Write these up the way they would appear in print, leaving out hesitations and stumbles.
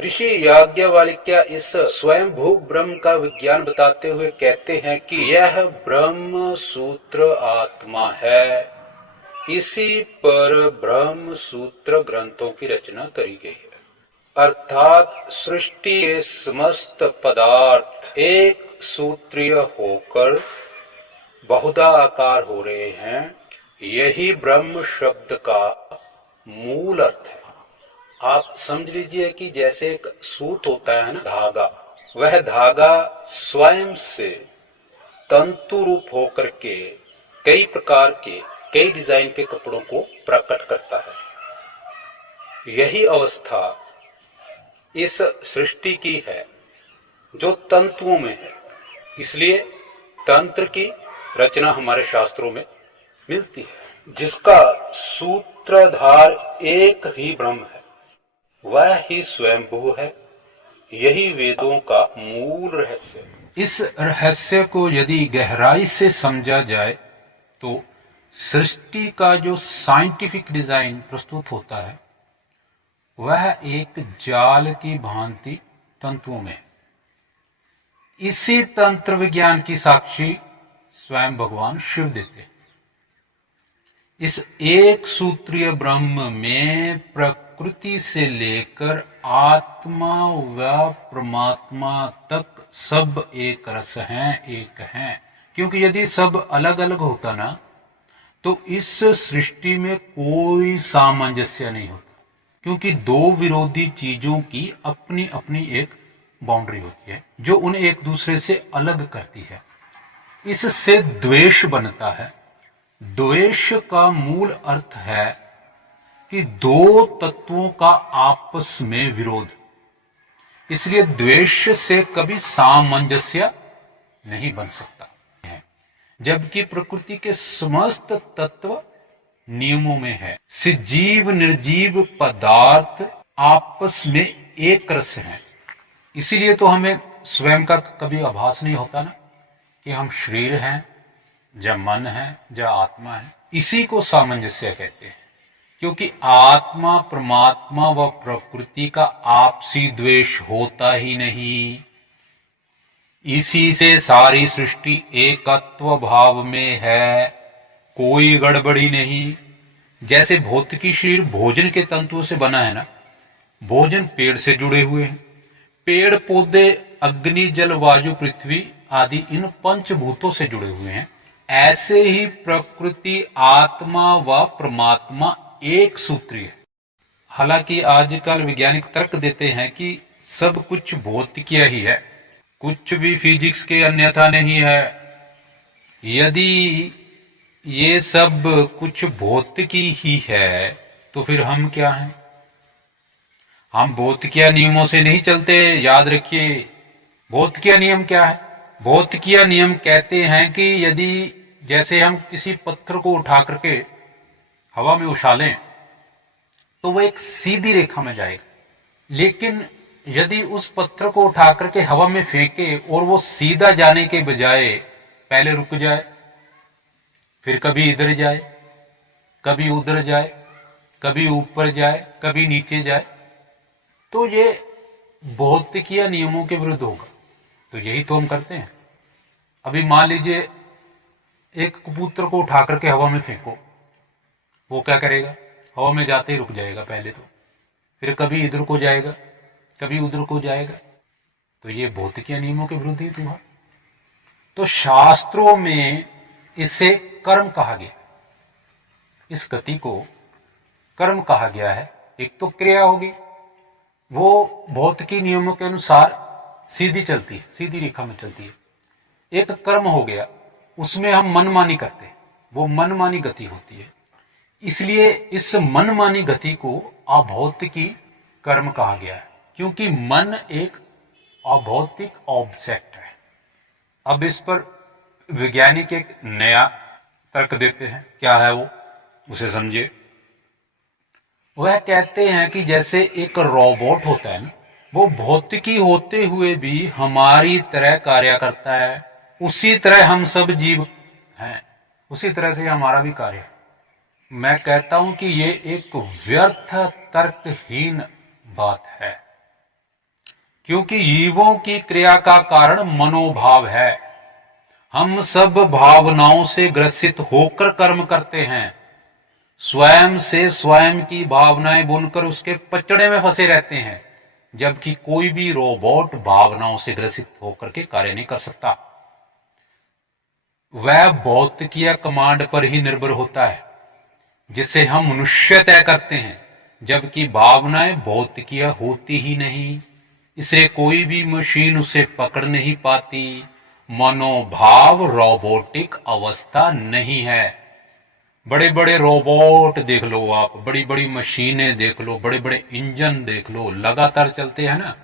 ऋषि याज्ञवल्क्य इस स्वयंभू ब्रह्म का विज्ञान बताते हुए कहते हैं कि यह ब्रह्म सूत्र आत्मा है। इसी पर ब्रह्म सूत्र ग्रंथों की रचना करी गई है। अर्थात सृष्टि के समस्त पदार्थ एक सूत्रीय होकर बहुधा आकार हो रहे हैं। यही ब्रह्म शब्द का मूल अर्थ है। आप समझ लीजिए कि जैसे एक सूत होता है ना, धागा, वह धागा स्वयं से तंतु रूप होकर के कई प्रकार के, कई डिजाइन के कपड़ों को प्रकट करता है। यही अवस्था इस सृष्टि की है जो तंतुओं में है। इसलिए तंत्र की रचना हमारे शास्त्रों में मिलती है। जिसका सूत्रधार एक ही ब्रह्म है, वह ही स्वयंभू है। यही वेदों का मूल रहस्य है। इस रहस्य को यदि गहराई से समझा जाए तो सृष्टि का जो साइंटिफिक डिजाइन प्रस्तुत होता है वह एक जाल की भांति तंतुओं में। इसी तंत्र विज्ञान की साक्षी स्वयं भगवान शिव देते हैं। इस एक सूत्रीय ब्रह्म में प्रकृति से लेकर आत्मा व परमात्मा तक सब एक रस हैं, एक हैं। क्योंकि यदि सब अलग अलग होता ना तो इस सृष्टि में कोई सामंजस्य नहीं होता। क्योंकि दो विरोधी चीजों की अपनी अपनी एक बाउंड्री होती है जो उन्हें एक दूसरे से अलग करती है। इससे द्वेष बनता है। द्वेष का मूल अर्थ है कि दो तत्वों का आपस में विरोध। इसलिए द्वेष से कभी सामंजस्य नहीं बन सकता है। जबकि प्रकृति के समस्त तत्व नियमों में है। सजीव निर्जीव पदार्थ आपस में एक रस है। इसीलिए तो हमें स्वयं का कभी आभास नहीं होता ना कि हम शरीर हैं, या मन है, या आत्मा है। इसी को सामंजस्य कहते हैं। क्योंकि आत्मा परमात्मा व प्रकृति का आपसी द्वेष होता ही नहीं। इसी से सारी सृष्टि एकत्व भाव में है, कोई गड़बड़ी नहीं। जैसे भौतिकी शरीर भोजन के तंतुओं से बना है ना, भोजन पेड़ से जुड़े हुए हैं। पेड़ पौधे अग्नि जल वायु पृथ्वी आदि इन पंचभूतों से जुड़े हुए हैं। ऐसे ही प्रकृति आत्मा व परमात्मा एक सूत्री है। हालांकि आजकल वैज्ञानिक तर्क देते हैं कि सब कुछ भौतिकीय ही है, कुछ भी फिजिक्स के अन्यथा नहीं है। यदि ये सब कुछ भौतिकी ही है तो फिर हम क्या हैं? हम भौतिकीय नियमों से नहीं चलते। याद रखिए, भौतिकीय नियम क्या है? भौतिकीय नियम कहते हैं कि यदि जैसे हम किसी पत्थर को उठा करके हवा में उछालें तो वह एक सीधी रेखा में जाएगा। लेकिन यदि उस पत्थर को उठा करके हवा में फेंके और वो सीधा जाने के बजाय पहले रुक जाए, फिर कभी इधर जाए, कभी उधर जाए, कभी ऊपर जाए, कभी नीचे जाए, तो ये भौतिकीय नियमों के विरुद्ध होगा। तो यही तो हम करते हैं। अभी मान लीजिए एक कबूतर को उठा करके हवा में फेंको, वो क्या करेगा? हवा में जाते ही रुक जाएगा पहले तो, फिर कभी इधर को जाएगा, कभी उधर को जाएगा। तो ये भौतिकीय नियमों के विरुद्ध ही तो है। तो शास्त्रों में इसे कर्म कहा गया। इस गति को कर्म कहा गया है। एक तो क्रिया होगी, वो भौतिकी नियमों के अनुसार सीधी चलती है, सीधी रेखा में चलती है। एक कर्म हो गया, उसमें हम मनमानी करते हैं, वो मनमानी गति होती है। इसलिए इस मनमानी गति को अभौतिकी कर्म कहा गया है। क्योंकि मन एक अभौतिक ऑब्जेक्ट है। अब इस पर वैज्ञानिक एक नया तर्क देते हैं। क्या है वो? उसे समझिए। वह कहते हैं कि जैसे एक रोबोट होता है ना, वो भौतिकी होते हुए भी हमारी तरह कार्य करता है। उसी तरह हम सब जीव हैं, उसी तरह से हमारा भी कार्य है। मैं कहता हूं कि ये एक व्यर्थ तर्कहीन बात है। क्योंकि जीवों की क्रिया का कारण मनोभाव है। हम सब भावनाओं से ग्रसित होकर कर्म करते हैं। स्वयं से स्वयं की भावनाएं बुनकर उसके पचड़े में फंसे रहते हैं, जबकि कोई भी रोबोट भावनाओं से ग्रसित होकर के कार्य नहीं कर सकता। वह भौतिकीय कमांड पर ही निर्भर होता है, जिसे हम मनुष्य तय करते हैं, जबकि भावनाएं भौतिकीय होती ही नहीं, इसलिए कोई भी मशीन उसे पकड़ नहीं पाती। मनोभाव रोबोटिक अवस्था नहीं है। बड़े बड़े रोबोट देख लो आप, बड़ी बड़ी मशीनें देख लो, बड़े बड़े इंजन देख लो, लगातार चलते हैं ना,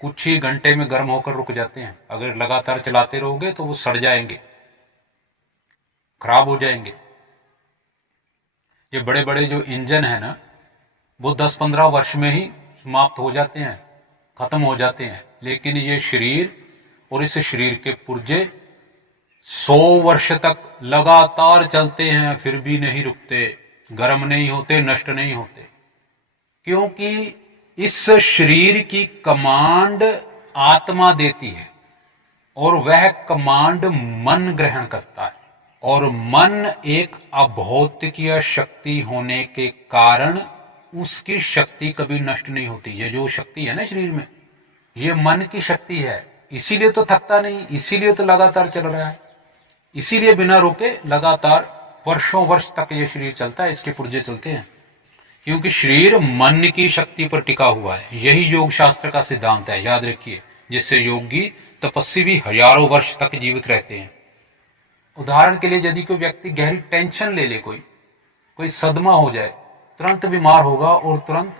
कुछ ही घंटे में गर्म होकर रुक जाते हैं। अगर लगातार चलाते रहोगे तो वो सड़ जाएंगे, खराब हो जाएंगे। ये बड़े बड़े जो इंजन है ना, वो 10-15 वर्ष में ही समाप्त हो जाते हैं, खत्म हो जाते हैं। लेकिन ये शरीर और इस शरीर के पुर्जे 100 वर्ष तक लगातार चलते हैं, फिर भी नहीं रुकते, गर्म नहीं होते, नष्ट नहीं होते, क्योंकि इस शरीर की कमांड आत्मा देती है और वह कमांड मन ग्रहण करता है। और मन एक अभौतिकीय शक्ति होने के कारण उसकी शक्ति कभी नष्ट नहीं होती। ये जो शक्ति है ना शरीर में, ये मन की शक्ति है, इसीलिए तो थकता नहीं, इसीलिए तो लगातार चल रहा है, इसीलिए बिना रुके लगातार वर्षों वर्ष तक ये शरीर चलता है, इसके पुर्जे चलते हैं, क्योंकि शरीर मन की शक्ति पर टिका हुआ है। यही योग शास्त्र का सिद्धांत है, याद रखिए, जिससे योगी तपस्वी भी हजारों वर्ष तक जीवित रहते हैं। उदाहरण के लिए, यदि कोई व्यक्ति गहरी टेंशन ले ले, कोई सदमा हो जाए, तुरंत बीमार होगा और तुरंत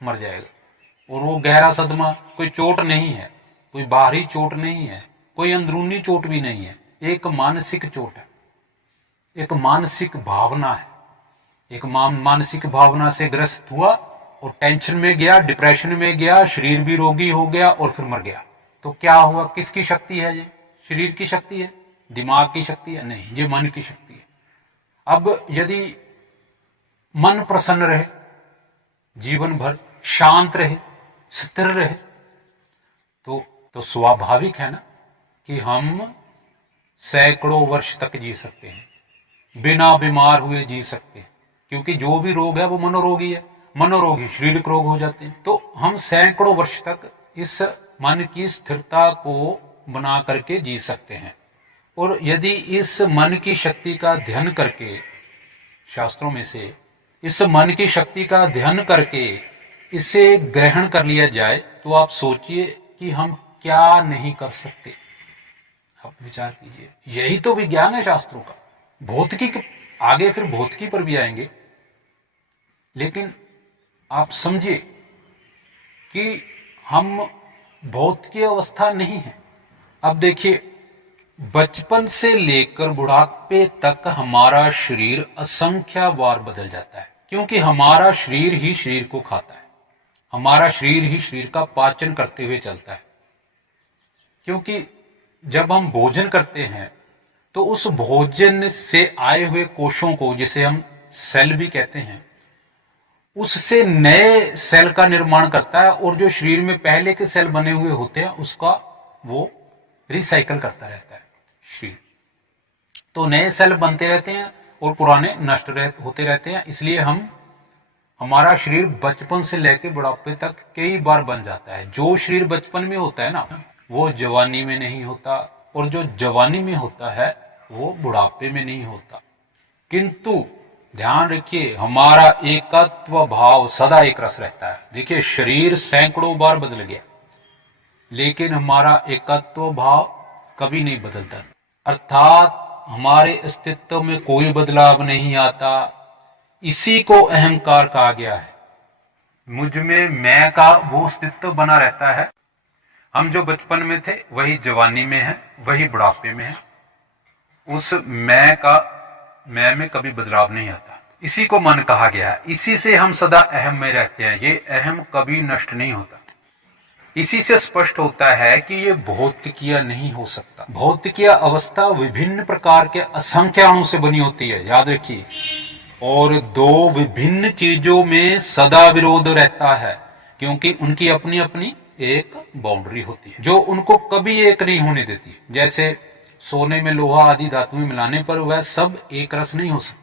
मर जाएगा। और वो गहरा सदमा कोई चोट नहीं है, कोई बाहरी चोट नहीं है, कोई अंदरूनी चोट भी नहीं है, एक मानसिक चोट है, एक मानसिक भावना है। एक मानसिक भावना से ग्रस्त हुआ और टेंशन में गया, डिप्रेशन में गया, शरीर भी रोगी हो गया और फिर मर गया। तो क्या हुआ? किसकी शक्ति है ये? शरीर की शक्ति है? दिमाग की शक्ति है? नहीं, ये मन की शक्ति है। अब यदि मन प्रसन्न रहे, जीवन भर शांत रहे, स्थिर रहे, तो स्वाभाविक है ना कि हम सैकड़ों वर्ष तक जी सकते हैं, बिना बीमार हुए जी सकते हैं, क्योंकि जो भी रोग है वो मनोरोगी है, मनोरोगी शारीरिक रोग हो जाते हैं। तो हम सैकड़ों वर्ष तक इस मन की स्थिरता को बना करके जी सकते हैं। और यदि इस मन की शक्ति का ध्यान करके, शास्त्रों में से इस मन की शक्ति का ध्यान करके इसे ग्रहण कर लिया जाए, तो आप सोचिए कि हम क्या नहीं कर सकते। आप विचार कीजिए, यही तो विज्ञान है शास्त्रों का। भौतिकी आगे फिर भौतिकी पर भी आएंगे, लेकिन आप समझिए कि हम भौतिकी अवस्था नहीं है। अब देखिए, बचपन से लेकर बुढ़ापे तक हमारा शरीर असंख्य बार बदल जाता है, क्योंकि हमारा शरीर ही शरीर को खाता है, हमारा शरीर ही शरीर का पाचन करते हुए चलता है। क्योंकि जब हम भोजन करते हैं तो उस भोजन से आए हुए कोशों को, जिसे हम सेल भी कहते हैं, उससे नए सेल का निर्माण करता है, और जो शरीर में पहले के सेल बने हुए होते हैं उसका वो रिसाइकल करता रहता है शरीर। तो नए सेल बनते रहते हैं और पुराने नष्ट होते रहते हैं। इसलिए हमारा शरीर बचपन से लेकर बुढ़ापे तक कई बार बन जाता है। जो शरीर बचपन में होता है ना, वो जवानी में नहीं होता, और जो जवानी में होता है वो बुढ़ापे में नहीं होता। किंतु ध्यान रखिए, हमारा एकत्व भाव सदा एक रस रहता है। देखिए, शरीर सैकड़ों बार बदल गया, लेकिन हमारा एकत्व भाव कभी नहीं बदलता, अर्थात हमारे अस्तित्व में कोई बदलाव नहीं आता। इसी को अहंकार कहा गया है। मुझ में मैं का वो अस्तित्व बना रहता है। हम जो बचपन में थे वही जवानी में है, वही बुढ़ापे में है। उस मैं में कभी बदलाव नहीं आता। इसी को मन कहा गया है। इसी से हम सदा अहम में रहते हैं। ये अहम कभी नष्ट नहीं होता। इसी से स्पष्ट होता है कि ये भौतिकीय नहीं हो सकता। भौतिकीय अवस्था विभिन्न प्रकार के असंख्य अणु से बनी होती है, याद रखिए, और दो विभिन्न चीजों में सदा विरोध रहता है, क्योंकि उनकी अपनी अपनी एक बाउंड्री होती है जो उनको कभी एक नहीं होने देती। जैसे सोने में लोहा आदि धातुएं मिलाने पर वह सब एक रस नहीं हो सकता,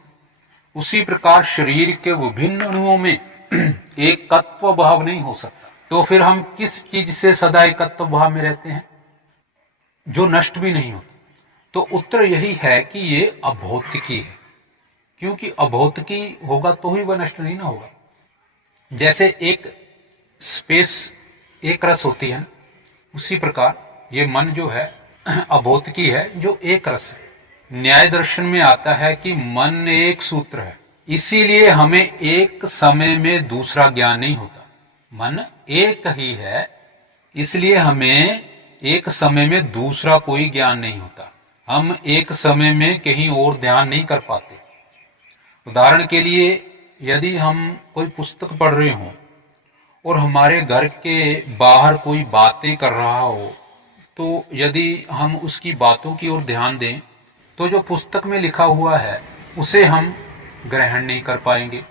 उसी प्रकार शरीर के विभिन्न अणुओं में एकत्व भाव नहीं हो सकता। तो फिर हम किस चीज से सदा एकत्व भाव में रहते हैं जो नष्ट भी नहीं होती? तो उत्तर यही है कि ये अभौतिकी है, क्योंकि अभौतिकी होगा तो ही वह नष्ट नहीं ना होगा। जैसे एक स्पेस एक रस होती है, उसी प्रकार ये मन जो है अभौतिकी है जो एक रस है। न्याय दर्शन में आता है कि मन एक सूत्र है, इसीलिए हमें एक समय में दूसरा ज्ञान नहीं होता। मन एक ही है, इसलिए हमें एक समय में दूसरा कोई ज्ञान नहीं होता। हम एक समय में कहीं और ध्यान नहीं कर पाते। उदाहरण के लिए, यदि हम कोई पुस्तक पढ़ रहे हों और हमारे घर के बाहर कोई बातें कर रहा हो, तो यदि हम उसकी बातों की ओर ध्यान दें तो जो पुस्तक में लिखा हुआ है उसे हम ग्रहण नहीं कर पाएंगे।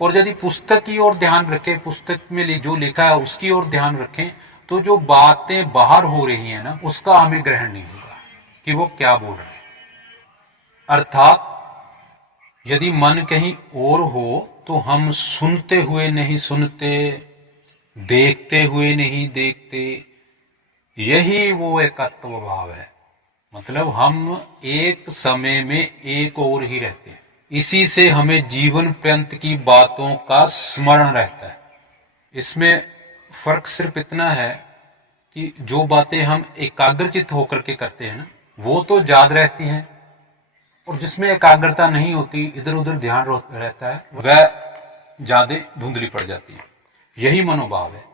और यदि पुस्तक की ओर ध्यान रखें, पुस्तक में जो लिखा है उसकी ओर ध्यान रखें, तो जो बातें बाहर हो रही हैं ना, उसका हमें ग्रहण नहीं होगा कि वो क्या बोल रहे हैं। अर्थात यदि मन कहीं और हो तो हम सुनते हुए नहीं सुनते, देखते हुए नहीं देखते। यही वो एकत्व भाव है। मतलब हम एक समय में एक और ही रहते हैं। इसी से हमें जीवन पर्यंत की बातों का स्मरण रहता है। इसमें फर्क सिर्फ इतना है कि जो बातें हम एकाग्रचित होकर के करते हैं ना, वो तो याद रहती हैं, और जिसमें एकाग्रता नहीं होती, इधर उधर ध्यान रहता है, वह ज्यादा धुंधली पड़ जाती है। यही मनोभाव है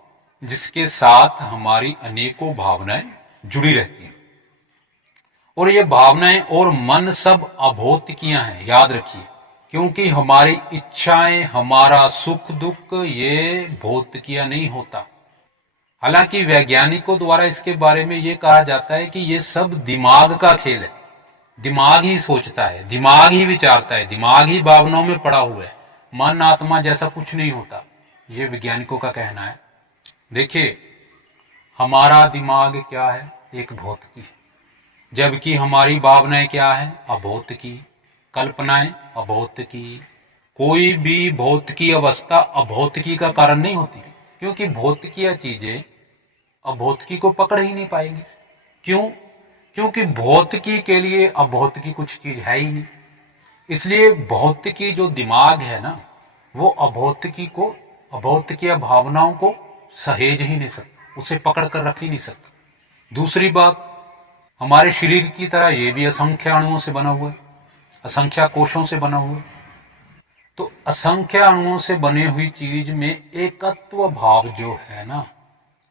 जिसके साथ हमारी अनेकों भावनाएं जुड़ी रहती हैं। और ये भावनाएं और मन सब अभौतिकियां हैं, याद रखिए, क्योंकि हमारी इच्छाएं, हमारा सुख दुख, ये भौतिकियां नहीं होता। हालांकि वैज्ञानिकों द्वारा इसके बारे में ये कहा जाता है कि ये सब दिमाग का खेल है। दिमाग ही सोचता है, दिमाग ही विचारता है, दिमाग ही भावनाओं में पड़ा हुआ है। मन आत्मा जैसा कुछ नहीं होता, ये वैज्ञानिकों का कहना है। देखिए, हमारा दिमाग क्या है? एक भौतिकी है, जबकि हमारी भावनाएं क्या है? अभौतिकी। कल्पनाएं अभौतिकी। कोई भी भौतिकी अवस्था अभौतिकी का कारण नहीं होती, क्योंकि भौतिकीय चीजें अभौतिकी को पकड़ ही नहीं पाएंगी। क्यों? क्योंकि भौतिकी के लिए अभौतिकी कुछ चीज है ही नहीं। इसलिए भौतिकी जो दिमाग है ना, वो अभौतिकी को, अभौतिकीय भावनाओं को सहेज ही नहीं सकता, उसे पकड़ कर रख ही नहीं सकता। दूसरी बात, हमारे शरीर की तरह ये भी असंख्य अणुओं से बना हुआ है, असंख्य कोशों से बना हुआ है। तो असंख्य अणुओं से बने हुई चीज में एकत्व भाव जो है ना,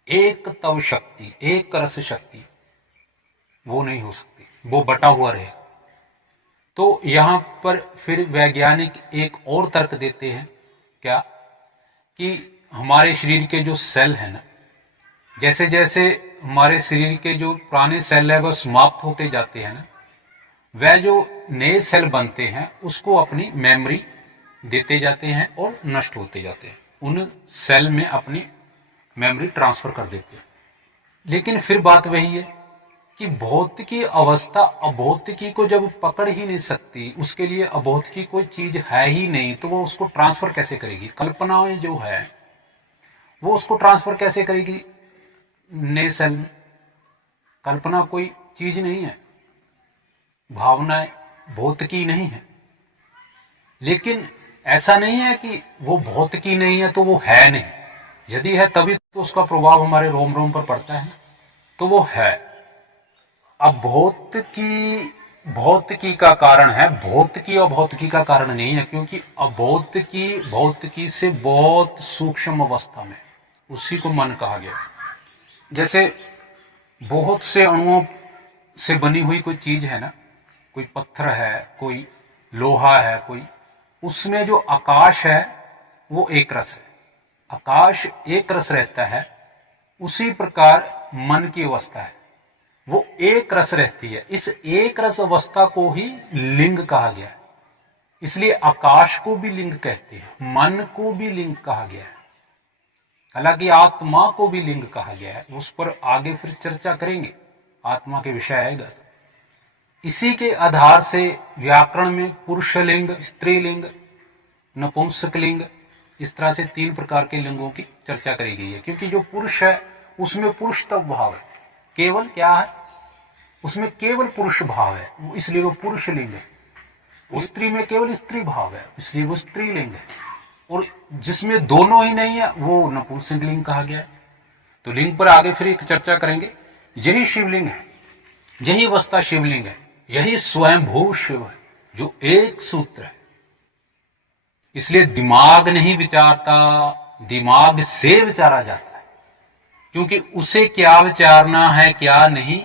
एक तव शक्ति, एक रस शक्ति, वो नहीं हो सकती, वो बटा हुआ रहेगा। तो यहां पर फिर वैज्ञानिक एक और तर्क देते हैं, क्या? कि हमारे शरीर के जो सेल है ना, जैसे जैसे हमारे शरीर के जो पुराने सेल है वह समाप्त होते जाते हैं ना, वह जो नए सेल बनते हैं उसको अपनी मेमोरी देते जाते हैं और नष्ट होते जाते हैं, उन सेल में अपनी मेमोरी ट्रांसफर कर देते हैं। लेकिन फिर बात वही है कि भौतिकी अवस्था अभौतिकी को जब पकड़ ही नहीं सकती, उसके लिए अभौतिकी कोई चीज है ही नहीं, तो वो उसको ट्रांसफर कैसे करेगी? कल्पनाएं जो है वो उसको ट्रांसफर कैसे करेगी नए सेल में? कल्पना कोई चीज नहीं है, भावनाएं भौतिकी नहीं है। लेकिन ऐसा नहीं है कि वो भौतिकी नहीं है तो वो है नहीं। यदि है तभी तो उसका प्रभाव हमारे रोम रोम पर पड़ता है, तो वो है। अब भौतिकी का कारण है, भौतिकी अभौतिकी का कारण नहीं है, क्योंकि अभौतिकी भौतिकी से बहुत सूक्ष्म अवस्था में, उसी को मन कहा गया। जैसे बहुत से अणुओं से बनी हुई कोई चीज है ना, कोई पत्थर है, कोई लोहा है, कोई, उसमें जो आकाश है वो एक रस है, आकाश एक रस रहता है। उसी प्रकार मन की अवस्था है, वो एक रस रहती है। इस एक रस अवस्था को ही लिंग कहा गया है। इसलिए आकाश को भी लिंग कहते हैं, मन को भी लिंग कहा गया है। हालांकि आत्मा को भी लिंग कहा गया है, उस पर आगे फिर चर्चा करेंगे, आत्मा के विषय आएगा। इसी के आधार से व्याकरण में पुरुषलिंग, स्त्रीलिंग, नपुंसकलिंग, इस तरह से 3 प्रकार के लिंगों की चर्चा करी गई है। क्योंकि जो पुरुष है उसमें पुरुषत्व भाव है, केवल क्या है, उसमें केवल पुरुष भाव है, इसलिए वो पुरुष लिंग है। स्त्री में केवल स्त्री भाव है, इसलिए वो स्त्रीलिंग है। और जिसमें दोनों ही नहीं है वो नपुंसक लिंग कहा गया है। तो लिंग पर आगे फिर एक चर्चा करेंगे। यही शिवलिंग है, यही अवस्था शिवलिंग है, यही स्वयंभू शिव है जो एक सूत्र है। इसलिए दिमाग नहीं विचारता, दिमाग से विचारा जाता है। क्योंकि उसे क्या विचारना है क्या नहीं,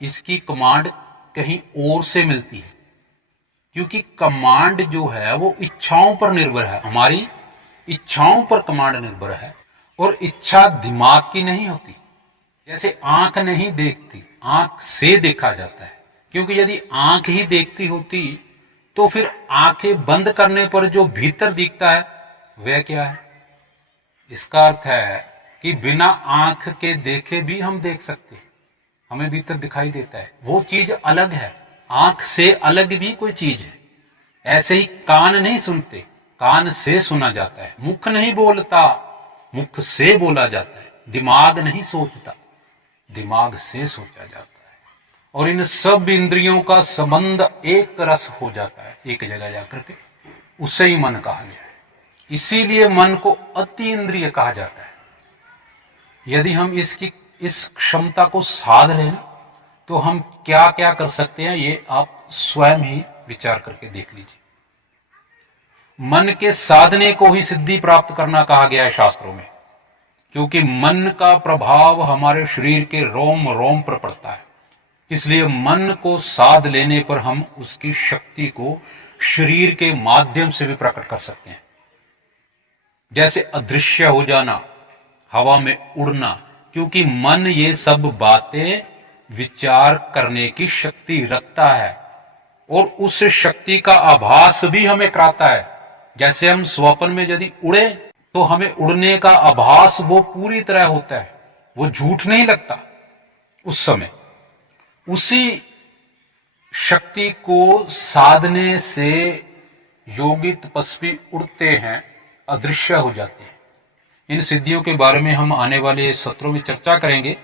इसकी कमांड कहीं और से मिलती है। क्योंकि कमांड जो है वो इच्छाओं पर निर्भर है, हमारी इच्छाओं पर कमांड निर्भर है। और इच्छा दिमाग की नहीं होती। जैसे आंख नहीं देखती, आंख से देखा जाता है। क्योंकि यदि आंख ही देखती होती तो फिर आंखें बंद करने पर जो भीतर दिखता है वह क्या है। इसका अर्थ है कि बिना आंख के देखे भी हम देख सकते हैं, हमें भीतर दिखाई देता है, वो चीज अलग है, आंख से अलग भी कोई चीज है। ऐसे ही कान नहीं सुनते, कान से सुना जाता है। मुख नहीं बोलता, मुख से बोला जाता है। दिमाग नहीं सोचता, दिमाग से सोचा जाता है। और इन सब इंद्रियों का संबंध एक रस हो जाता है एक जगह जाकर के, उसे ही मन कहा गया है। इसीलिए मन को अति इंद्रिय कहा जाता है। यदि हम इस क्षमता को साध लें तो हम क्या क्या कर सकते हैं, ये आप स्वयं ही विचार करके देख लीजिए। मन के साधने को ही सिद्धि प्राप्त करना कहा गया है शास्त्रों में। क्योंकि मन का प्रभाव हमारे शरीर के रोम रोम पर पड़ता है। इसलिए मन को साध लेने पर हम उसकी शक्ति को शरीर के माध्यम से भी प्रकट कर सकते हैं। जैसे अदृश्य हो जाना, हवा में उड़ना। क्योंकि मन ये सब बातें विचार करने की शक्ति रखता है और उस शक्ति का आभास भी हमें कराता है। जैसे हम स्वप्न में यदि उड़े तो हमें उड़ने का आभास वो पूरी तरह होता है, वो झूठ नहीं लगता उस समय। उसी शक्ति को साधने से योगी तपस्वी उड़ते हैं, अदृश्य हो जाते हैं। इन सिद्धियों के बारे में हम आने वाले सत्रों में चर्चा करेंगे।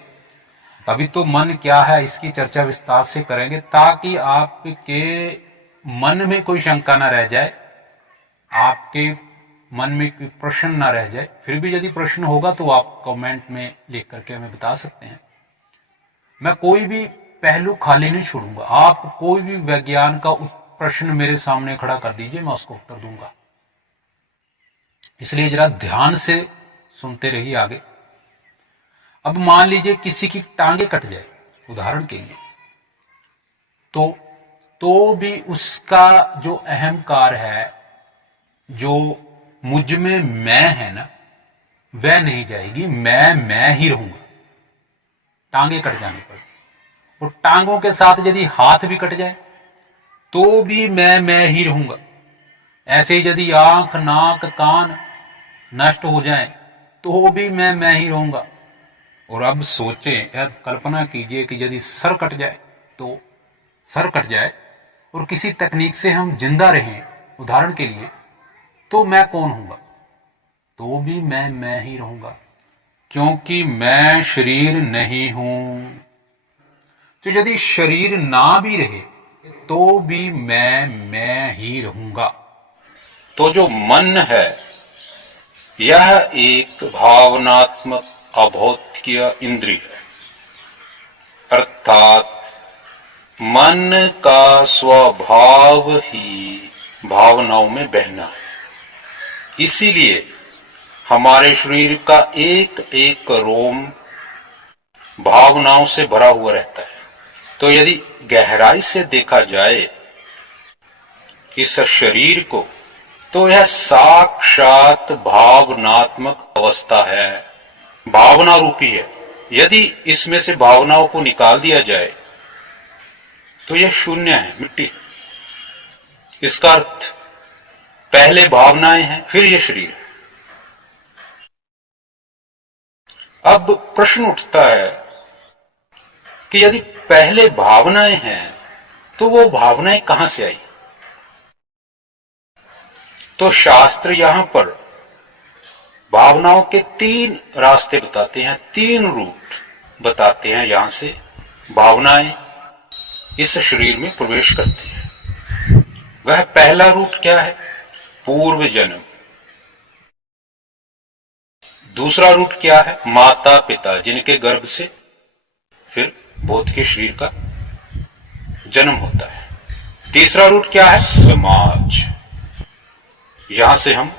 अभी तो मन क्या है इसकी चर्चा विस्तार से करेंगे, ताकि आपके मन में कोई शंका ना रह जाए, आपके मन में कोई प्रश्न ना रह जाए। फिर भी यदि प्रश्न होगा तो आप कमेंट में लिख करके हमें बता सकते हैं। मैं कोई भी पहलू खाली नहीं छोड़ूंगा। आप कोई भी विज्ञान का प्रश्न मेरे सामने खड़ा कर दीजिए, मैं उसको उत्तर दूंगा। इसलिए जरा ध्यान से सुनते रहिए आगे। अब मान लीजिए किसी की टांगे कट जाए, उदाहरण के लिए, तो भी उसका जो अहंकार है, जो मुझ में मैं है ना, वह नहीं जाएगी। मैं ही रहूंगा टांगे कट जाने पर। और टांगों के साथ यदि हाथ भी कट जाए तो भी मैं ही रहूंगा। ऐसे ही यदि आंख, नाक, कान नष्ट हो जाए तो भी मैं ही रहूंगा। और अब सोचें, कल्पना कीजिए कि यदि सर कट जाए, तो सर कट जाए और किसी तकनीक से हम जिंदा रहें, उदाहरण के लिए, तो मैं कौन हूंगा? तो भी मैं ही रहूंगा, क्योंकि मैं शरीर नहीं हूं। तो यदि शरीर ना भी रहे तो भी मैं ही रहूंगा। तो जो मन है यह एक भावनात्मक अभौतिक इंद्रिय है, अर्थात मन का स्वभाव ही भावनाओं में बहना है। इसीलिए हमारे शरीर का एक एक रोम भावनाओं से भरा हुआ रहता है। तो यदि गहराई से देखा जाए इस शरीर को, तो यह साक्षात भावनात्मक अवस्था है, भावना रूपी है। यदि इसमें से भावनाओं को निकाल दिया जाए तो यह शून्य है, मिट्टी। इसका अर्थ पहले भावनाएं हैं, फिर यह शरीर है। अब प्रश्न उठता है कि यदि पहले भावनाएं हैं तो वो भावनाएं कहां से आई? तो शास्त्र यहां पर भावनाओं के 3 रास्ते बताते हैं, 3 रूट बताते हैं। यहां से भावनाएं इस शरीर में प्रवेश करती हैं। वह पहला रूट क्या है? पूर्व जन्म। दूसरा रूट क्या है? माता पिता, जिनके गर्भ से फिर भौतिक शरीर का जन्म होता है। तीसरा रूट क्या है? समाज। यहां से हम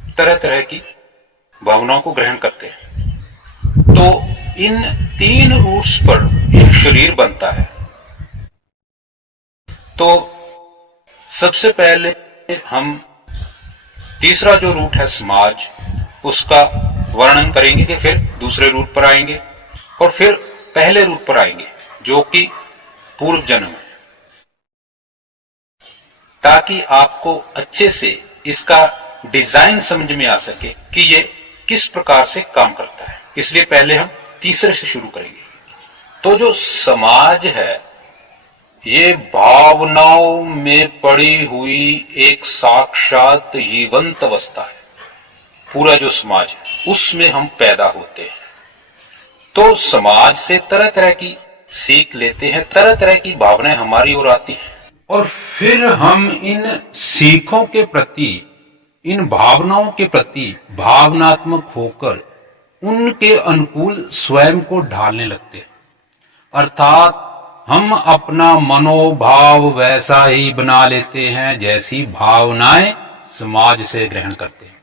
तरह तरह की भावनाओं को ग्रहण करते हैं। तो इन 3 रूट्स पर एक शरीर बनता है। तो सबसे पहले हम तीसरा जो रूट है समाज, उसका वर्णन करेंगे कि फिर दूसरे रूट पर आएंगे और फिर पहले रूट पर आएंगे जो कि पूर्व जन्म है, ताकि आपको अच्छे से इसका डिजाइन समझ में आ सके कि ये किस प्रकार से काम करता है। इसलिए पहले हम तीसरे से शुरू करेंगे। तो जो समाज है ये भावनाओं में पड़ी हुई एक साक्षात जीवंत अवस्था है। पूरा जो समाज है उसमें हम पैदा होते हैं। तो समाज से तरह तरह की सीख लेते हैं, तरह तरह की भावनाएं हमारी ओर आती हैं और फिर हम इन सीखों के प्रति, इन भावनाओं के प्रति भावनात्मक होकर उनके अनुकूल स्वयं को ढालने लगते हैं। अर्थात हम अपना मनोभाव वैसा ही बना लेते हैं जैसी भावनाएं समाज से ग्रहण करते हैं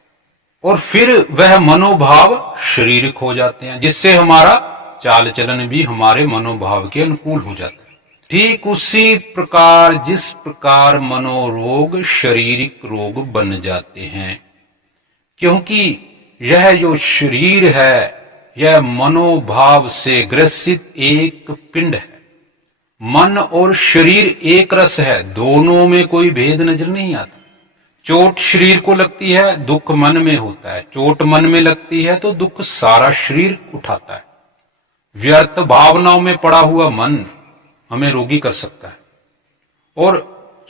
और फिर वह मनोभाव शारीरिक हो जाते हैं, जिससे हमारा चाल चलन भी हमारे मनोभाव के अनुकूल हो जाता है। ठीक उसी प्रकार जिस प्रकार मनोरोग शारीरिक रोग बन जाते हैं, क्योंकि यह जो शरीर है यह मनोभाव से ग्रसित एक पिंड है। मन और शरीर एक रस है, दोनों में कोई भेद नजर नहीं आता। चोट शरीर को लगती है, दुख मन में होता है। चोट मन में लगती है तो दुख सारा शरीर उठाता है। व्यर्थ भावनाओं में पड़ा हुआ मन हमें रोगी कर सकता है और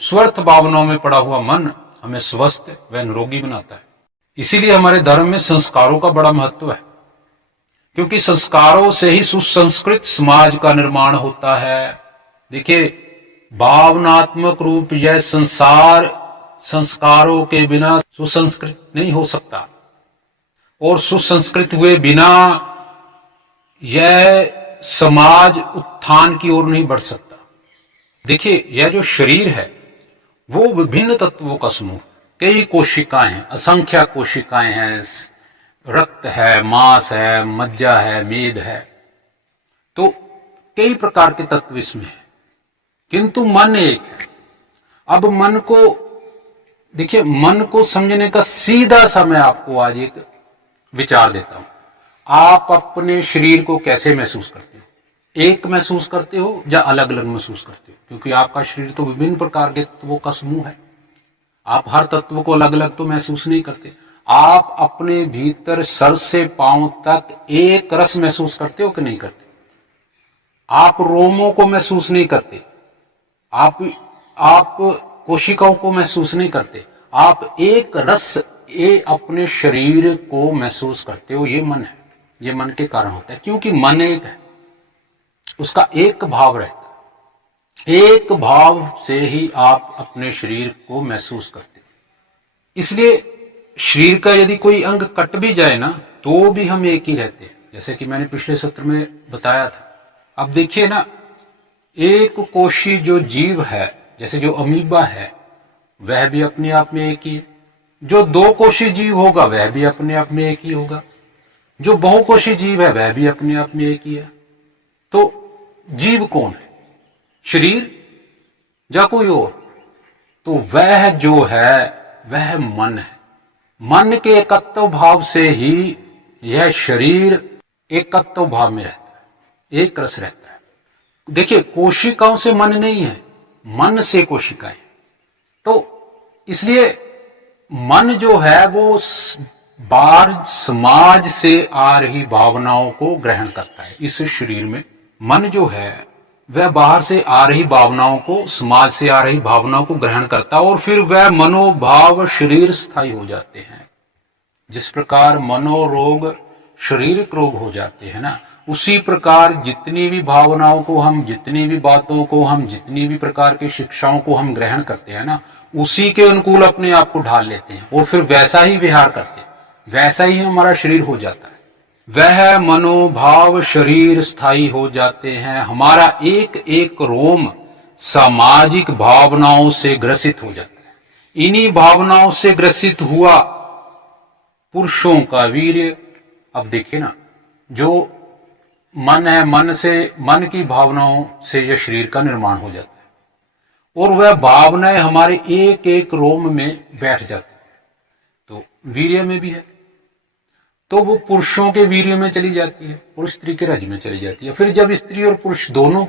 स्वस्थ भावनाओं में पड़ा हुआ मन हमें स्वस्थ व निरोगी बनाता है। इसीलिए हमारे धर्म में संस्कारों का बड़ा महत्व है, क्योंकि संस्कारों से ही सुसंस्कृत समाज का निर्माण होता है। देखिए, भावनात्मक रूप यह संसार संस्कारों के बिना सुसंस्कृत नहीं हो सकता और सुसंस्कृत हुए बिना यह समाज उत्थान की ओर नहीं बढ़ सकता। देखिए, यह जो शरीर है वो विभिन्न तत्वों का समूह, कई कोशिकाएं हैं, असंख्य कोशिकाएं हैं, रक्त है, मांस है, मज्जा है, मेद है, तो कई प्रकार के तत्व इसमें है, किंतु मन एक है। अब मन को देखिए, मन को समझने का सीधा सा मैं आपको आज एक विचार देता हूं। आप अपने शरीर को कैसे महसूस करते हो? एक महसूस करते हो या अलग अलग महसूस करते हो? क्योंकि आपका शरीर तो विभिन्न प्रकार के तत्वों का समूह है। आप हर तत्व को अलग अलग तो महसूस नहीं करते। आप अपने भीतर सर से पांव तक एक रस महसूस करते हो कि नहीं करते? आप रोमों को महसूस नहीं करते, आप कोशिकाओं को महसूस नहीं करते, आप एक रस अपने शरीर को महसूस करते हो। ये मन है, ये मन के कारण होता है, क्योंकि मन एक है, उसका एक भाव रहता है। एक भाव से ही आप अपने शरीर को महसूस करते हो। इसलिए शरीर का यदि कोई अंग कट भी जाए ना तो भी हम एक ही रहते हैं, जैसे कि मैंने पिछले सत्र में बताया था। अब देखिए ना, एक कोशी जो जीव है, जैसे जो अमीबा है, वह भी अपने आप में एक ही है। जो 2 कोशी जीव होगा वह भी अपने आप में एक ही होगा। जो बहुकोशी जीव है वह भी अपने आप में एक ही है। तो जीव कौन है? शरीर या कोई और? तो वह जो है वह मन है। मन के एकत्व भाव से ही यह शरीर एकत्व भाव में रहता है, एक रस रहता है। देखिए, कोशिकाओं से मन नहीं है, मन से कोशिकाएं। तो इसलिए मन जो है वो बाहर समाज से आ रही भावनाओं को ग्रहण करता है। इस शरीर में मन जो है वह बाहर से आ रही भावनाओं को, समाज से आ रही भावनाओं को ग्रहण करता है और फिर वह मनोभाव शरीर स्थायी हो जाते हैं। जिस प्रकार मनोरोग शारीरिक रोग हो जाते हैं ना, उसी प्रकार जितनी भी भावनाओं को हम, जितनी भी बातों को हम, जितनी भी प्रकार की शिक्षाओं को हम ग्रहण करते हैं ना, उसी के अनुकूल अपने आप को ढाल लेते हैं और फिर वैसा ही व्यवहार करते हैं, वैसा ही हमारा शरीर हो जाता है। वह मनोभाव शरीर स्थायी हो जाते हैं। हमारा एक एक रोम सामाजिक भावनाओं से ग्रसित हो जाता है। इन्हीं भावनाओं से ग्रसित हुआ पुरुषों का वीर्य। अब देखिए ना, जो मन है, मन की भावनाओं से यह शरीर का निर्माण हो जाता है और वह भावनाएं हमारे एक एक रोम में बैठ जाती है। तो वीर्य में भी है, तो वो पुरुषों के वीर्य में चली जाती है और स्त्री के रज में चली जाती है। फिर जब स्त्री और पुरुष दोनों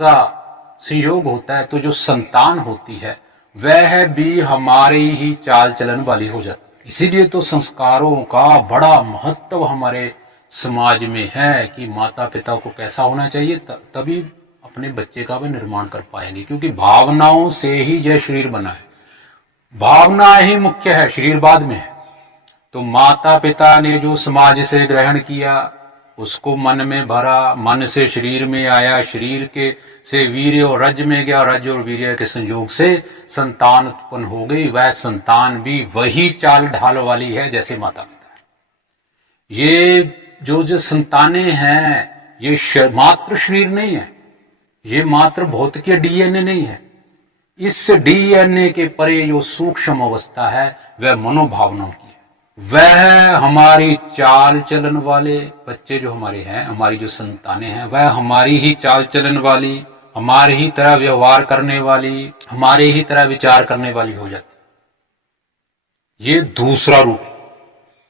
का संयोग होता है तो जो संतान होती है वह भी हमारे ही चाल चलन वाली हो जाती है। इसीलिए तो संस्कारों का बड़ा महत्व हमारे समाज में है कि माता पिता को कैसा होना चाहिए, तभी अपने बच्चे का भी निर्माण कर पाएंगे, क्योंकि भावनाओं से ही यह शरीर बना है। भावना ही मुख्य है, शरीर बाद में है। तो माता पिता ने जो समाज से ग्रहण किया उसको मन में भरा, मन से शरीर में आया, शरीर के से वीर्य और रज में गया, रज और वीर्य के संयोग से संतान उत्पन्न हो गई। वह संतान भी वही चाल ढाल वाली है जैसे माता पिता है। ये जो संतानें हैं ये मात्र शरीर नहीं है, ये मात्र भौतिक डीएनए नहीं है। इस डीएनए के परे जो सूक्ष्म अवस्था है वह मनोभावनाओं की है। वह हमारी चाल चलन वाले बच्चे जो हमारे हैं, हमारी जो संतानें हैं, वह हमारी ही चाल चलन वाली, हमारी ही तरह व्यवहार करने वाली, हमारे ही तरह विचार करने वाली हो जाती। ये दूसरा रूट।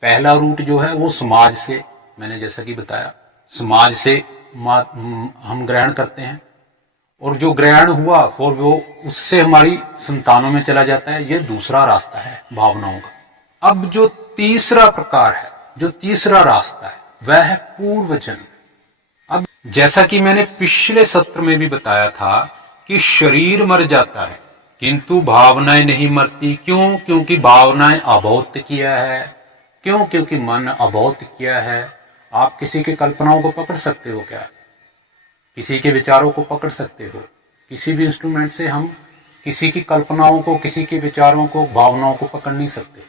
पहला रूट जो है वो समाज से, मैंने जैसा कि बताया, समाज से हम ग्रहण करते हैं और जो ग्रहण हुआ फिर वो उससे हमारी संतानों में चला जाता है। ये दूसरा रास्ता है भावनाओं का। अब जो तीसरा प्रकार है, जो तीसरा रास्ता है वह है पूर्व जन्म। अब जैसा कि मैंने पिछले सत्र में भी बताया था कि शरीर मर जाता है किंतु भावनाएं नहीं मरती। क्यों? क्योंकि भावनाएं अभौतिकीय है। क्यों? क्योंकि मन अभौतिकीय है। आप किसी की कल्पनाओं को पकड़ सकते हो क्या? किसी के विचारों को पकड़ सकते हो? किसी भी इंस्ट्रूमेंट से हम किसी की कल्पनाओं को, किसी के विचारों को, भावनाओं को पकड़ नहीं सकते।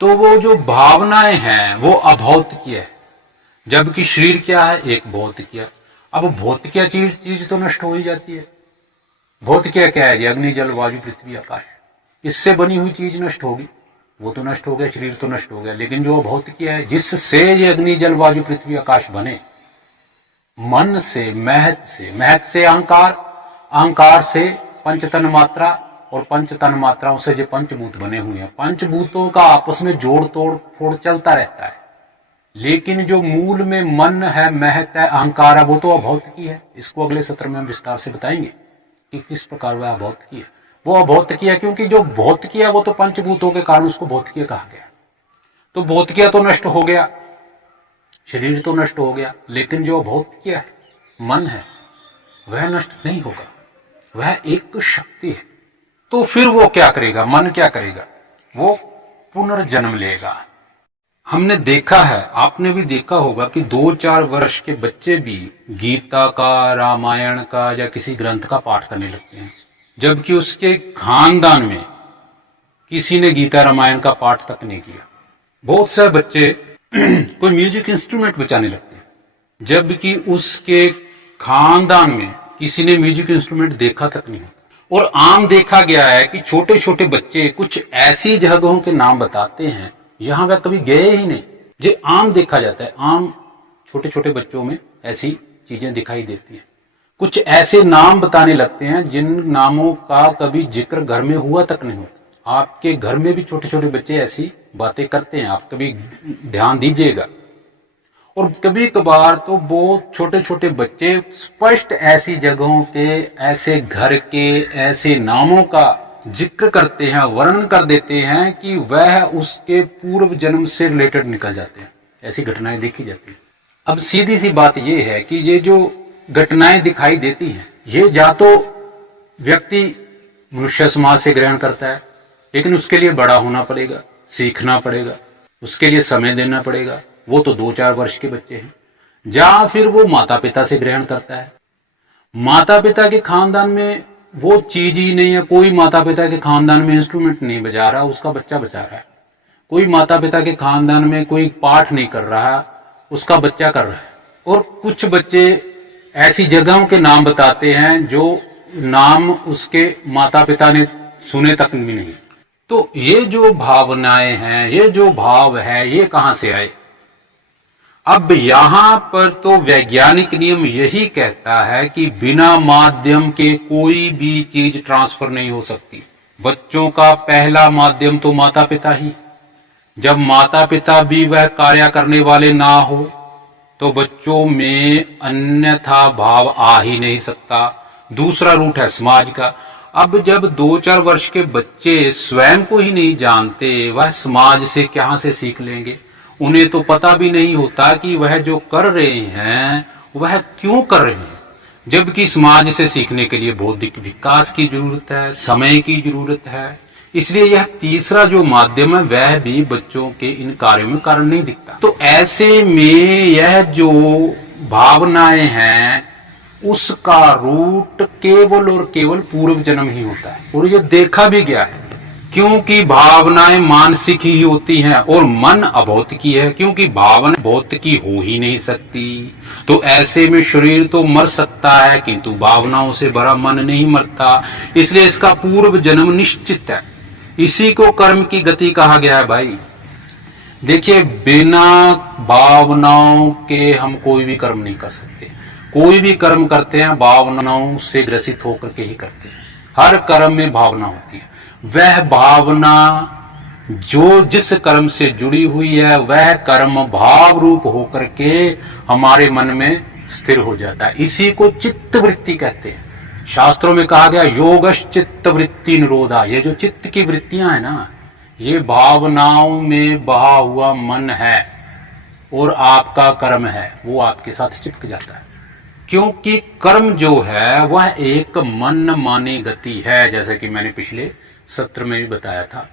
तो वो जो भावनाएं हैं वो अभौतिकीय है, जबकि शरीर क्या है? एक भौतिकीय। अब भौतिकीय चीज तो नष्ट हो ही जाती है। भौतिकीय क्या है? अग्नि जल वायु पृथ्वी आकाश, इससे बनी हुई चीज नष्ट होगी, वो तो नष्ट हो गया, शरीर तो नष्ट हो गया। लेकिन जो अभौतिकीय है, जिससे ये अग्नि जल वायु पृथ्वी आकाश बने, मन से, महत से अहंकार, अहंकार से पंचतन मात्रा और पंचतन मात्राओं से जो पंचभूत बने हुए हैं, पंचभूतों का आपस में जोड़ तोड़ फोड़ चलता रहता है। लेकिन जो मूल में मन है, महत है, अहंकार है, वो तो अभौतिकी है। इसको अगले सत्र में हम विस्तार से बताएंगे कि किस प्रकार वह अभौतिकी है। वो अभौतिकी है क्योंकि जो भौतिकी है वो तो पंचभूतों के कारण उसको भौतिकी कहा गया। तो भौतिकी तो नष्ट हो गया, शरीर तो नष्ट हो गया, लेकिन जो अभौतिकी है, मन है, वह नष्ट नहीं होगा। वह एक शक्ति है। तो फिर वो क्या करेगा? मन क्या करेगा? वो पुनर्जन्म लेगा। हमने देखा है, आपने भी देखा होगा कि 2-4 वर्ष के बच्चे भी गीता का, रामायण का या किसी ग्रंथ का पाठ करने लगते हैं, जबकि उसके खानदान में किसी ने गीता रामायण का पाठ तक नहीं किया। बहुत से बच्चे कोई म्यूजिक इंस्ट्रूमेंट बजाने लगते हैं, जबकि उसके खानदान में किसी ने म्यूजिक इंस्ट्रूमेंट देखा तक नहीं होता। और आम देखा गया है कि छोटे छोटे बच्चे कुछ ऐसी जगहों के नाम बताते हैं यहां वह कभी गए ही नहीं। ये आम देखा जाता है, आम छोटे छोटे बच्चों में ऐसी चीजें दिखाई देती हैं। कुछ ऐसे नाम बताने लगते हैं जिन नामों का कभी जिक्र घर में हुआ तक नहीं होता। आपके घर में भी छोटे छोटे बच्चे ऐसी बातें करते हैं, आप कभी ध्यान दीजिएगा। और कभी कभार तो बहुत छोटे छोटे बच्चे स्पष्ट ऐसी जगहों के, ऐसे घर के, ऐसे नामों का जिक्र करते हैं, वर्णन कर देते हैं कि वह उसके पूर्व जन्म से रिलेटेड निकल जाते हैं। ऐसी घटनाएं देखी जाती हैं। अब सीधी सी बात यह है कि ये जो घटनाएं दिखाई देती हैं, ये या तो व्यक्ति मनुष्य समाज से ग्रहण करता है, लेकिन उसके लिए बड़ा होना पड़ेगा, सीखना पड़ेगा, उसके लिए समय देना पड़ेगा, वो तो 2-4 वर्ष के बच्चे हैं। या फिर वो माता पिता से ग्रहण करता है, माता पिता के खानदान में वो चीज ही नहीं है। कोई माता पिता के खानदान में इंस्ट्रूमेंट नहीं बजा रहा, उसका बच्चा बजा रहा है। कोई माता पिता के खानदान में कोई पाठ नहीं कर रहा, उसका बच्चा कर रहा है। और कुछ बच्चे ऐसी जगहों के नाम बताते हैं जो नाम उसके माता पिता ने सुने तक भी नहीं। तो ये जो भावनाएं हैं, ये जो भाव है, ये कहां से आए? अब यहां पर तो वैज्ञानिक नियम यही कहता है कि बिना माध्यम के कोई भी चीज ट्रांसफर नहीं हो सकती। बच्चों का पहला माध्यम तो माता पिता ही। जब माता पिता भी वह कार्य करने वाले ना हो तो बच्चों में अन्यथा भाव आ ही नहीं सकता। दूसरा रूट है समाज का। अब जब 2-4 वर्ष के बच्चे स्वयं को ही नहीं जानते, वह समाज से कहां से सीख लेंगे? उन्हें तो पता भी नहीं होता कि वह जो कर रहे हैं वह क्यों कर रहे हैं। जबकि समाज से सीखने के लिए बौद्धिक विकास की जरूरत है, समय की जरूरत है। इसलिए यह तीसरा जो माध्यम है वह भी बच्चों के इन कार्यों में कारण नहीं दिखता। तो ऐसे में यह जो भावनाएं हैं उसका रूट केवल और केवल पूर्व जन्म ही होता है। और यह देखा भी गया है, क्योंकि भावनाएं मानसिक ही होती हैं और मन अभौतिकी है, क्योंकि भावना भौतिकी हो ही नहीं सकती। तो ऐसे में शरीर तो मर सकता है किंतु भावनाओं से भरा मन नहीं मरता। इसलिए इसका पूर्व जन्म निश्चित है। इसी को कर्म की गति कहा गया है भाई। देखिए, बिना भावनाओं के हम कोई भी कर्म नहीं कर सकते। कोई भी कर्म करते हैं भावनाओं से ग्रसित होकर के ही करते हैं। हर कर्म में भावना होती है। वह भावना जो जिस कर्म से जुड़ी हुई है वह कर्म भाव रूप होकर के हमारे मन में स्थिर हो जाता है। इसी को चित्त वृत्ति कहते हैं। शास्त्रों में कहा गया योगश्च चित्त वृत्ति निरोधा। ये जो चित्त की वृत्तियां है ना, ये भावनाओं में बहा हुआ मन है और आपका कर्म है, वो आपके साथ चिपक जाता है। क्योंकि कर्म जो है वह एक मन मानी गति है, जैसे कि मैंने पिछले सत्र में भी बताया था।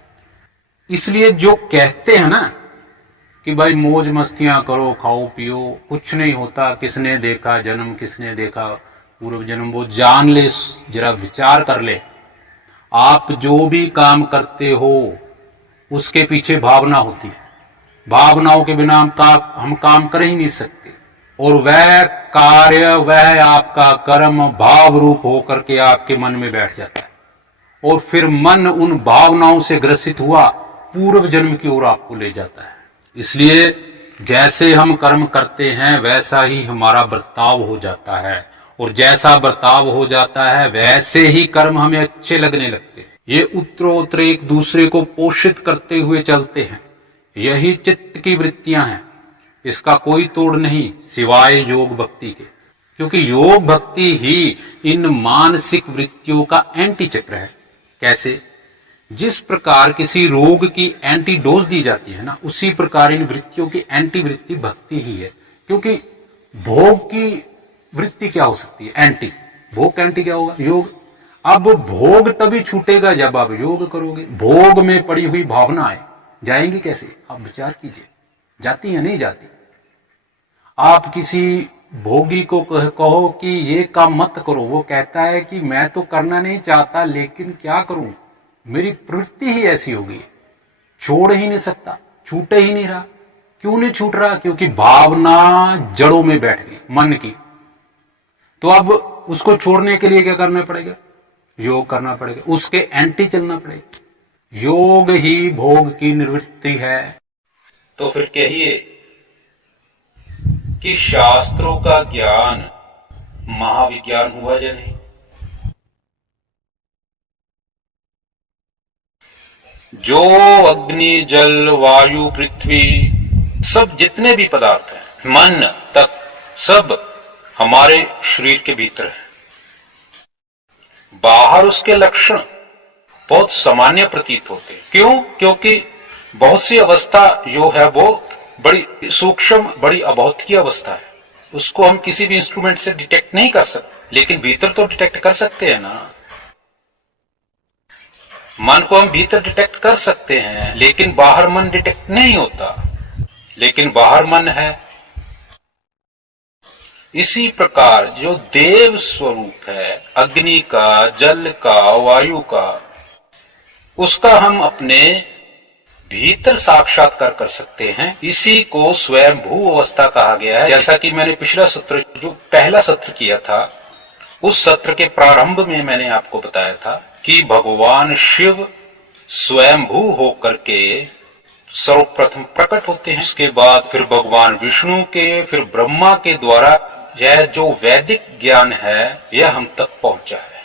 इसलिए जो कहते हैं ना कि भाई मौज मस्तियां करो, खाओ पियो, कुछ नहीं होता, किसने देखा जन्म, किसने देखा पूर्व जन्म, वो जान ले, जरा विचार कर ले। आप जो भी काम करते हो उसके पीछे भावना होती है। भावनाओं के बिना हम काम कर ही नहीं सकते। और वह कार्य, वह आपका कर्म भाव रूप होकर के आपके मन में बैठ जाता है और फिर मन उन भावनाओं से ग्रसित हुआ पूर्व जन्म की ओर आपको ले जाता है। इसलिए जैसे हम कर्म करते हैं वैसा ही हमारा बर्ताव हो जाता है, और जैसा बर्ताव हो जाता है वैसे ही कर्म हमें अच्छे लगने लगते हैं। ये उत्तरोत्तर एक दूसरे को पोषित करते हुए चलते हैं। यही चित्त की वृत्तियां हैं, इसका कोई तोड़ नहीं सिवाय योग भक्ति के। क्योंकि योग भक्ति ही इन मानसिक वृत्तियों का एंटी चक्र है। कैसे? जिस प्रकार किसी रोग की एंटीडोज दी जाती है ना, उसी प्रकार इन वृत्तियों की एंटी वृत्ति भक्ति ही है। क्योंकि भोग की वृत्ति क्या हो सकती है? एंटी। भोग का एंटी क्या होगा? योग। अब भोग तभी छूटेगा जब आप योग करोगे। भोग में पड़ी हुई भावनाएं जाएंगी कैसे? आप विचार कीजिए, जाती है नहीं जाती? आप किसी भोगी को कहो कि ये काम मत करो, वो कहता है कि मैं तो करना नहीं चाहता लेकिन क्या करूं, मेरी प्रवृत्ति ही ऐसी हो गई, छोड़ ही नहीं सकता, छूटे ही नहीं रहा। क्यों नहीं छूट रहा? क्योंकि भावना जड़ों में बैठ गई मन की। तो अब उसको छोड़ने के लिए क्या करना पड़ेगा? योग करना पड़ेगा, उसके एंटी चलना पड़ेगा। योग ही भोग की निवृत्ति है। तो फिर कहिए कि शास्त्रों का ज्ञान महाविज्ञान हुआ या नहीं? जो अग्नि जल वायु पृथ्वी सब जितने भी पदार्थ हैं, मन तक, सब हमारे शरीर के भीतर है। बाहर उसके लक्षण बहुत सामान्य प्रतीत होते हैं। क्यों? क्योंकि बहुत सी अवस्था जो है वो बड़ी सूक्ष्म, बड़ी अभौतिक अवस्था है, उसको हम किसी भी इंस्ट्रूमेंट से डिटेक्ट नहीं कर सकते, लेकिन भीतर तो डिटेक्ट कर सकते हैं ना। मन को हम भीतर डिटेक्ट कर सकते हैं, लेकिन बाहर मन डिटेक्ट नहीं होता, लेकिन बाहर मन है। इसी प्रकार जो देव स्वरूप है, अग्नि का, जल का, वायु का, उसका हम अपने भीतर साक्षात्कार कर सकते हैं। इसी को स्वयंभू अवस्था कहा गया है। जैसा कि मैंने पिछला सत्र, जो पहला सत्र किया था, उस सत्र के प्रारंभ में मैंने आपको बताया था कि भगवान शिव स्वयंभू होकर के सर्वप्रथम प्रकट होते हैं। उसके बाद फिर भगवान विष्णु के, फिर ब्रह्मा के द्वारा यह जो वैदिक ज्ञान है यह हम तक पहुंचा है।